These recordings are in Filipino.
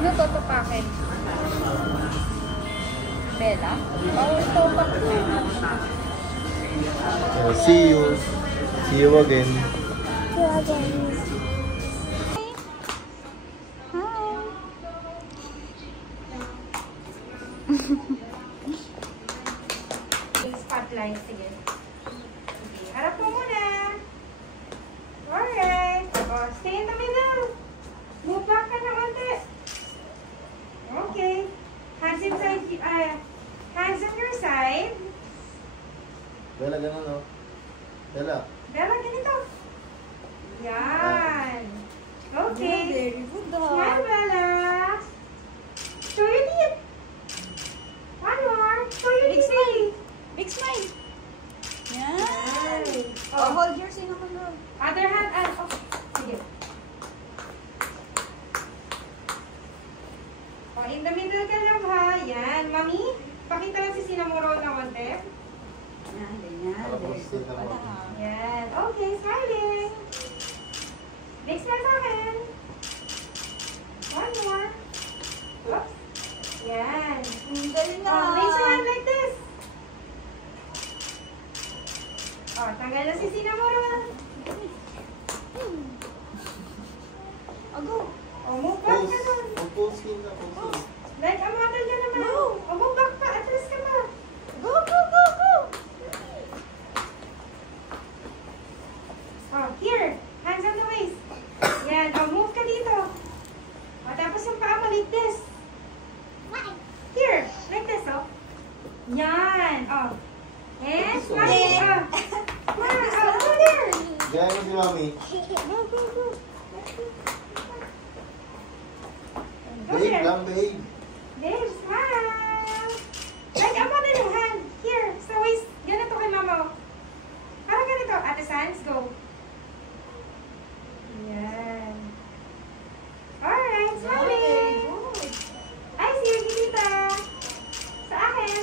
Sino tutupakin? Bella? Bawal tupak na. See you. See you again. See you again. Spotlight, sige. Okay, harap mo muna. Alright. Stay in the middle. Move back ka na konti. Okay. Hands inside, hands on your side. Bella, ganun o. Bella. Bella, ganito. Yan. Okay. Very good. Smile, Bella. Show your teeth. One more. Show your Big teeth. smile. Big smile. Yan. Oh, hold your cinnamon roll. Other hand, oh, sige. Oh, in the middle ka lang ha. Yan. Mami, pakita lang si cinnamon roll na konti. Yan, ganyan. Very good pala. Yan. Okay, smiling. Big smile sa akin. One more. Oops. Yan. Galing na. Raise your hand like this. Oh, tanggal na si cinnamon roll. Ago. Oh, move back ka nun. Pulse skin na, pulse. Like a model ka naman. No. Oh, move back pa. Atras ka pa. Go, go, go, go. Oh, here. Hands on the waist. Yan. Oh, move ka dito. Oh, tapos yung paa mo like this. Here. Like this, oh. Yan. Oh. And smile. Oh. Oh, over there. Gaya mo si Mami. Go, go, go. Go Babe there. lang, babe. Babe, smile. Like a model yung hand. Here. Sa waist. Ganito kay mama, oh. Parang ganito. Ate Sans, go. Yan. Alright, smiling. Ay, sige, tita. Sa akin.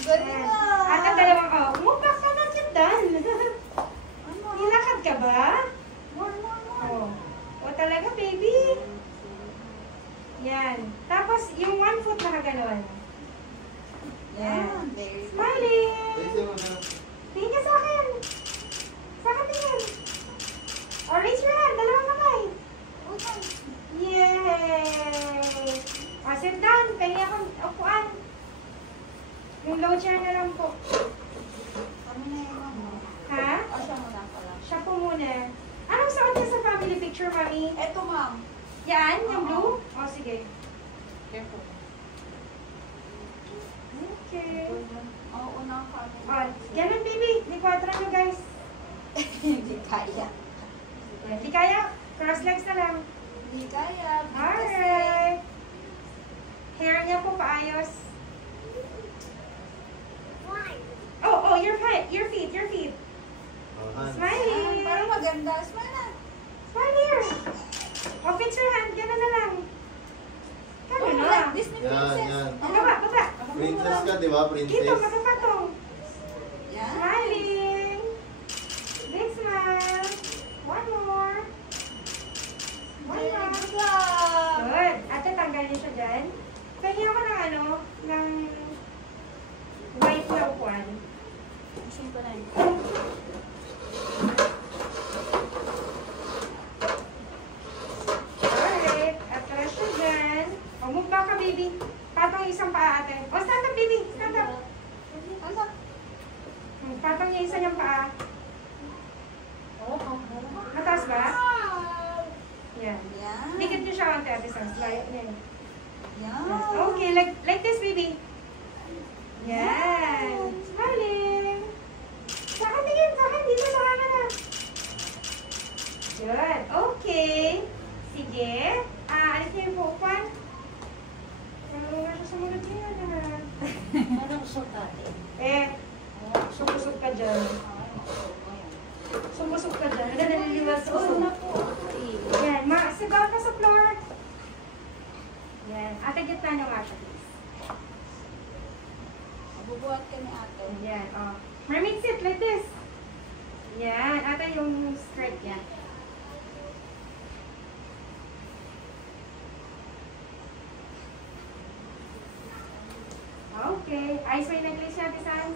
Galing Yan. na. At ang dalawang, oh, mukha ka na dyan. Ano? Nilakad ka ba? More, more, more. Oh. O talaga, baby. Yan. Tapos, yung 1 foot na kaganon. Yan. Very good. Smiling. Raise mo na. Tingin ka sa akin. Sa akin tingin. Oh, raise your hand. Dalawang kamay. Okay. Yay! O, sit down. Kaya akong upuan. Yung low chair na lang po. Kami na yung mama. Ha? O, siya muna pala. Siya po muna. Anong suot niya sa family picture, mami? Eto, ma'am. Yan? Yung blue? O, sige. Careful. Okay. Oo, unang kami. O, ganun, baby. Di 4 nyo, guys. Hindi kaya. Di kaya. Cross legs na lang. Hindi kaya. Alright. Hair niya po paayos. Oh, your feet. Your feet. Your feet. Oh, hand. Smiling. Para maganda. Smile na. Smile here. Oh, fix your hand. Ganun na lang. Ganun na. Like Disney Yan, princess. yan. Baba, baba. Princess ka, di ba? Dito, Princess. makapatong. Yan. Smiling. Big smile. One more. One Very more. good job. Good. Ate, tanggal niyo siya dyan. Kanya ko ng ano, ng white na upuan. Machine ko na yun. Alright. Atras siya dyan. O, move back ka, baby. Patong yung isang paa, ate. O, stand up, baby. Stand up. Ano? Patong niya isa niyang paa. Mataas ba? Yan. Yan. Dikit niyo siya konti, ate Sans. Like, yan. Yan. Okay, like this, baby. Yan. Smiling. Sa akin, tingin. Sa akin, dito sa camera. Good. Okay. Sige. Alis niyo yung pupan. Ano nga siya sumunod niya? Anong suot natin? Sumusok ka dyan. Sumusok ka dyan. Ano naliliwas ko? Yan. Sigaw ka sa floor. Yan. Ate, gitna niyo nga siya, please. Bubuhat ka ni ate. Yan. Oh. Mermaid sit like this. Yan. Ate, yung skirt yan. Okay. Eyes may necklace siya, Sans.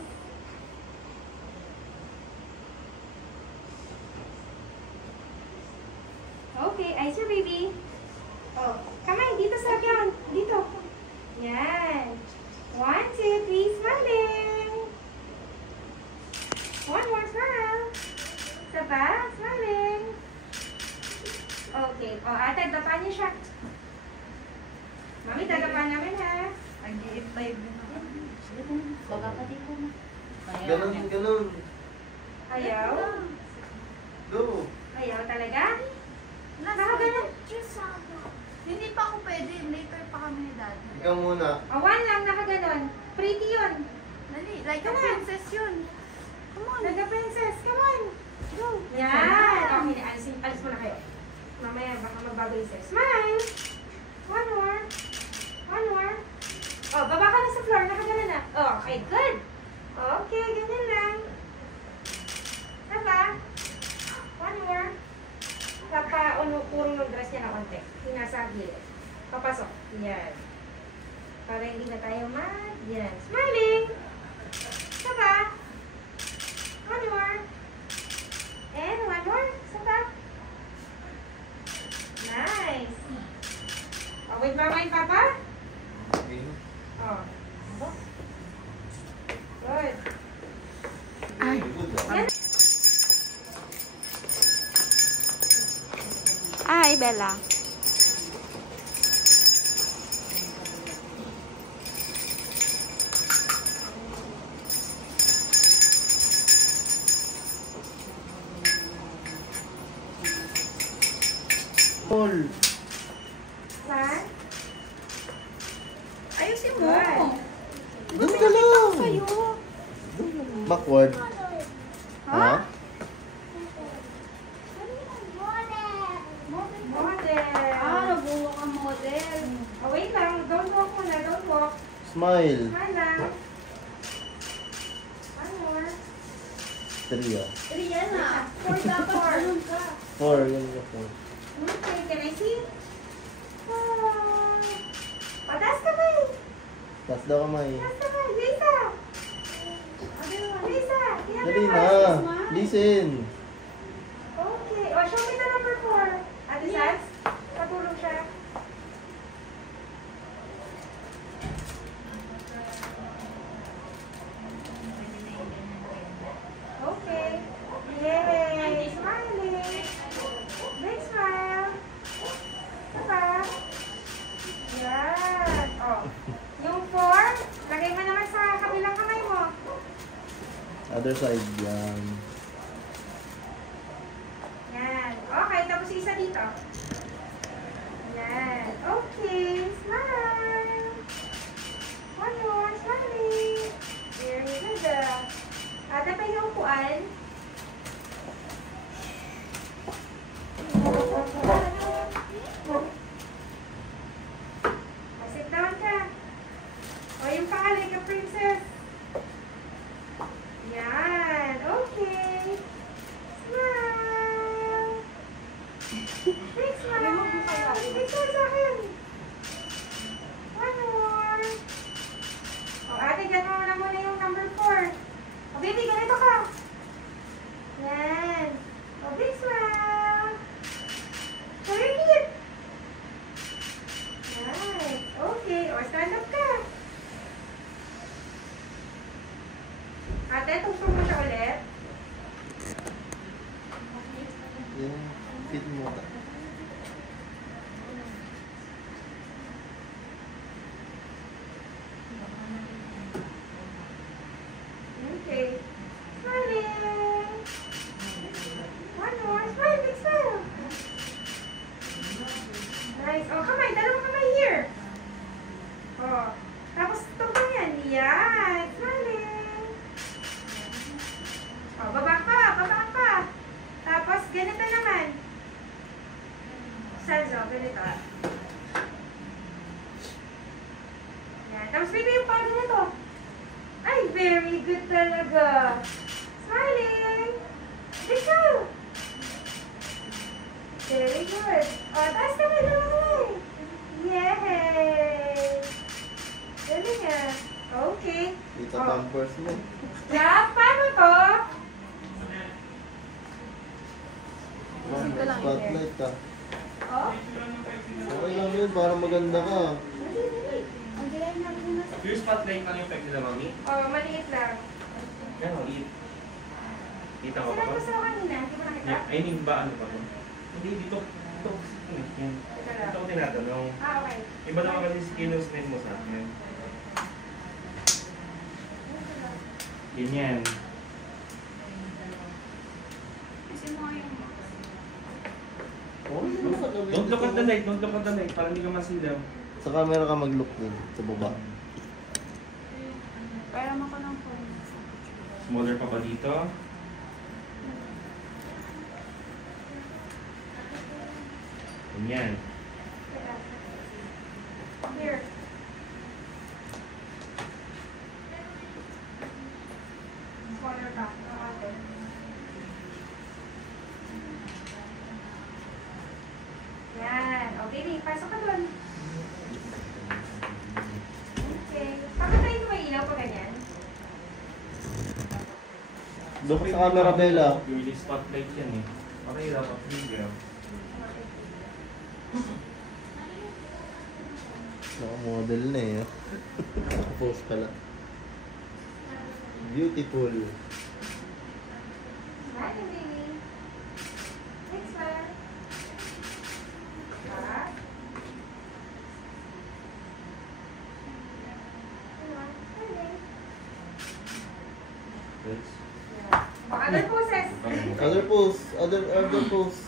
Okay, eyes your baby. Oh, kamay, dito sa yan. Dito. Yan. 1, 2, 3, smiling. One more smile. Isa pa, smiling. Okay. Oh, ate, dapan niyo siya. Mami, dadapan namin ha. Nag-i-5 na. Baga pati ko na. Ganun. Ayaw? Go. Ayaw talaga? Nasa Nakaganon. Hindi pa ako pwede. Later pa kami ni Daddy. Ikaw muna. Oh, 1 lang, nakaganon. Pretty yun. Dali, like a Come on. princess yun. Come on. Naga-princess, come on. Go. Yan. Okay, alis mo na kayo. Mamaya, baka magbago yung step. Smile. One more. One more. Oh, baba ka na sa floor. Nakaganon na. Oh, okay, good. Okay, ganyan lang. Tapa. One more. Tapa, purong yung dress niya na konti. Yung nasa gilid. Papasok. Yan. Para hindi na tayo yan. Smiling. Tapa. One more. And one more. Tapa. Nice. Oh, wait, mama and papa. Okay. Oh. Good. Good. Yan. Hi, Bella. Paul. One. Ayusin mo. Good. Doon ka lang. Sa'yo. Backward. Ha? Model. Nabuwa ka model. Oh, wait lang. Don't walk muna. Don't walk. Smile. Smile lang. One more. 3 ah. Riyan na. 4 dapat. Ganun ka. 4. Yan yung 4. Okay, can I see? Oh. Pataas ka ba eh? Taas daw kamay. Pataas ka ba? Lisa! Lisa! Yan Dali ang na. eyes. Listen. Okay. Oh, show me the number 4. Ate Sans, patulong siya. Okay. Yay! Smiling. Big smile. Diba? Yan. Oh. Yung 4, lagay mo naman sa kabilang kamay mo. Other side. Yan. Yan. Okay, tapos isa dito. Yan. Okay. Smile. One more. Smiling. Very good. Ate pa yung upuan. Sit down ka. O, yung pangalan ka, princess. Yan. Okay. Smile. Big smile. Big smile sa akin. One more. O, ate, gano'n na muna yung number 4. O, baby, ganito ka. Yan. O, big smile. Very cute. Nice. Okay. O, stand up ka. Ate, tungtong mo siya ulit. Yan. Fit mo. Okay. Smiling. One more. Smile. Big smile. Nice. Oh, kamay. Dalawang kamay here. Oh. Tapos tungtong yan. Yan. Smiling. Oh, baba ka. Baba ka. Tapos ganito naman. Sanzo, ganito. Yan. Tapos baby yung paa ganito. Ay, very good talaga. Smiling. Big smile. Very good. O, taas ka may dalawang. Yay! Galing nga. Okay. sa pampers mo. Yeah, paano to? Spotlight ka. Oh? Okay lang yun, para maganda ka. Ang gilay namin yung nasa. Yung spotlight lang yung peg nila, mami. Oh, maliit lang. Yan, maliit. Kita ko Sila ba? gusto ko kanina, hindi mo nakita? Yan, ay, hindi ba ano ba to? Hindi, dito. Dito. Yan. Dito ko tinatanong. Ah, okay. Iba naman kasi si Kinos name mo sa akin. Ganyan. Kasi mo yung Oh, Don't look at the light, don't look at the light. Para hindi ka masilaw. sa camera ka mag-look din, sa baba. Pera mo ko ng phone. Smaller pa ba dito? Ganyan. Here. Smaller pa. Okay. Yan. O, baby, pasok ka dun. Okay. Pakatayin ko may ilaw pa ganyan. Look sa camera, Bella. Purely spotlight yan eh. Okay, dapat video. Naka-model na eh. Naka-post pala. Beautiful. Smile, baby. Next one. Ah. That's... Other poses. Other pose. Other pose.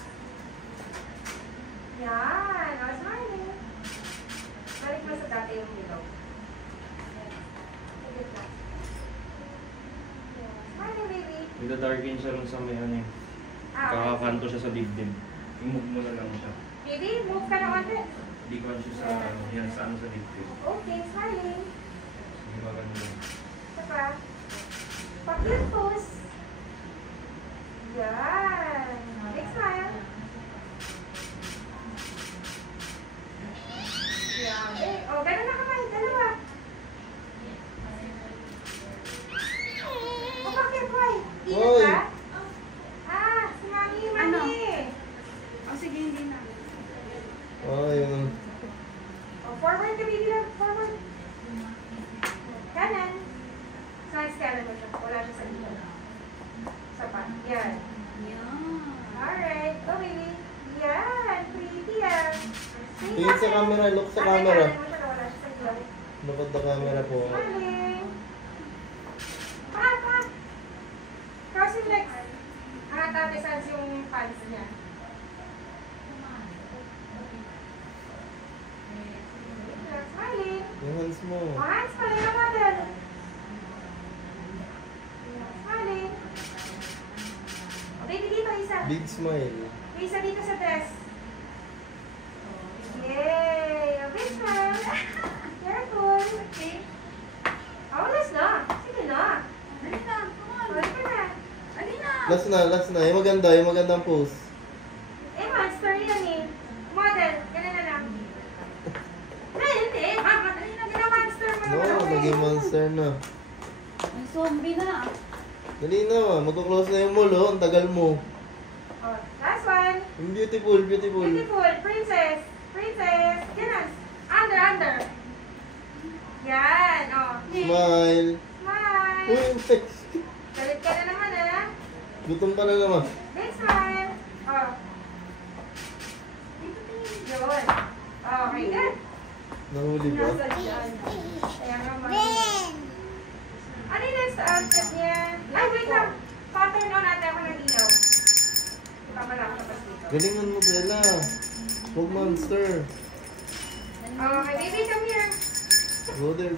Yan. O, smile. Balik mo sa dati yung bilog. Sige na. Smile, baby. Nagda-darken siya rin sa may ano eh. Ah, okay. Kakakanto siya sa dibdib. I-move mo na lang siya. Baby, move ka na konti. Hindi ko siya sa ano, yan sa ano sa dibdib. Okay, smiling. Sige ba ganun lang. Isa pa. Pa-cute pose. Yan. Big smile. Yan. Oh, ganun na kamay. Dalawa. Oh, bakit, boy? Ingat Hoy. ka? Ah, si Mami, Ano? Mami. O sige, hindi na. Oh, yung... Oh, forward ka, baby lang. Forward. Kanan. Science kanan mo siya. Wala siya sa dito. Isa pa. Yan. Yan. Alright. Go, baby. Yan. Pretty yan. Tingin sa camera, look sa Kanan, camera. kanan mo siya. Wala siya sa dito. Look at the camera po. Smiling. Pa. Cross yung legs. Angat natin sans yung pants niya. Smiling. Yung hands mo. Oh, hands pa rin ang model. Smiling. Oh, baby, dito isa. Big smile. May isa dito sa dress. Yay! A big smile. Careful. Okay. Oh, last na. Sige na. Dali na. Come on. Balik ka na. Dali na. Last na. Yung magandang pose. Eh, monster yan eh. Model. Ganun na lang. Ay, hindi. Dali na. Gina-monster mo No, naman. naging monster na. May zombie na. Dali na, magko-close na yung mall, oh. Ang tagal mo. Oh, last one. Yung beautiful. Beautiful. Princess. Princess. Ganun. Under. Yan. Oh. Smile. Smile. Uy, Galit ka na naman, ah. gutom ka na naman. Big smile. Oh. Yun. Okay, good. Nahuli ba? Nasa dyan. Kaya naman. Ano yung next outfit niya? Ay, wait lang. Pattern on natin ako ng ilaw. Papala ako tapos dito. Galingan mo, Bella. Huwag monster. Okay, baby, come here. Go there.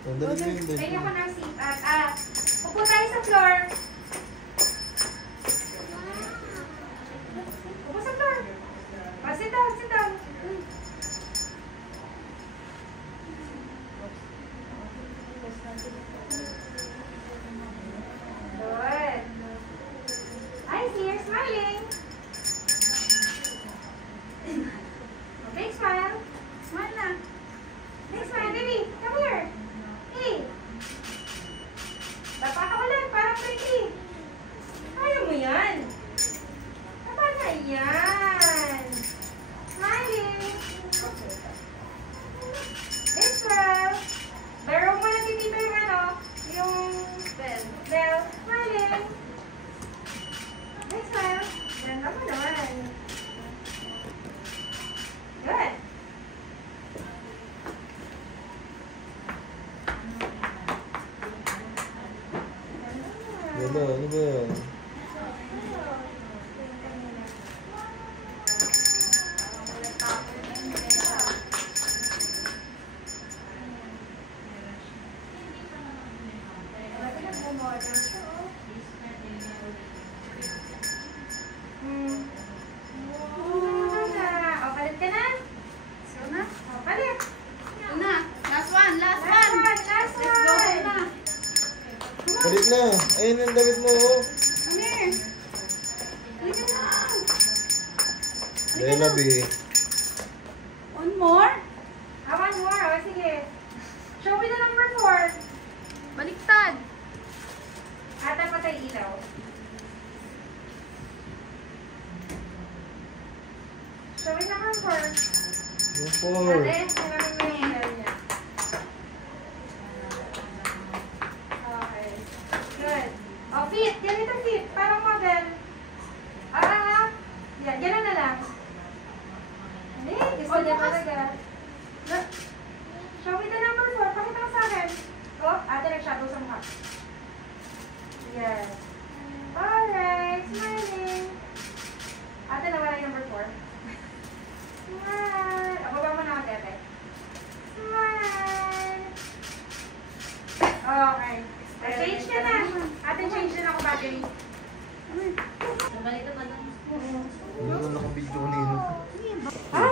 Sandali mo yung Tayo ko bed. ng seat at upo tayo sa floor. Upo sa floor. Oh, sit down. Good. Eyes here, smiling. Big smile. Smile na. Big smile, baby. Come here. Hey. Wala, ano ba yan? O, palit ka na? So na? O, palit. Una. Last one. Last one. Last Let's go one. na. Palit na. Ayun ang damit mo. Oh. Come here. Halika na. Dahil labi. One more. One more. O, sige. Show me the number 4. Baliktad. Ata patay ilaw. Show me number 4. Yung 4. Ate, sinabi mo yung ilaw niya. Okay. Good. O, fit. Ganito fit. Parang model. Yan, gano'n na lang. Hindi, gusto niya talaga. Show me the number 4. Pakita mo sa akin. Oh, ate nag-shadow sa mukha. Yes. Alright, smiling. Ate, nawala yung number 4. Smile. Ababa mo na ako, ate. Smile. Okay. Change ka na. Ate, change din ako battery. Hindi naman nakabidyo kanina. Ah,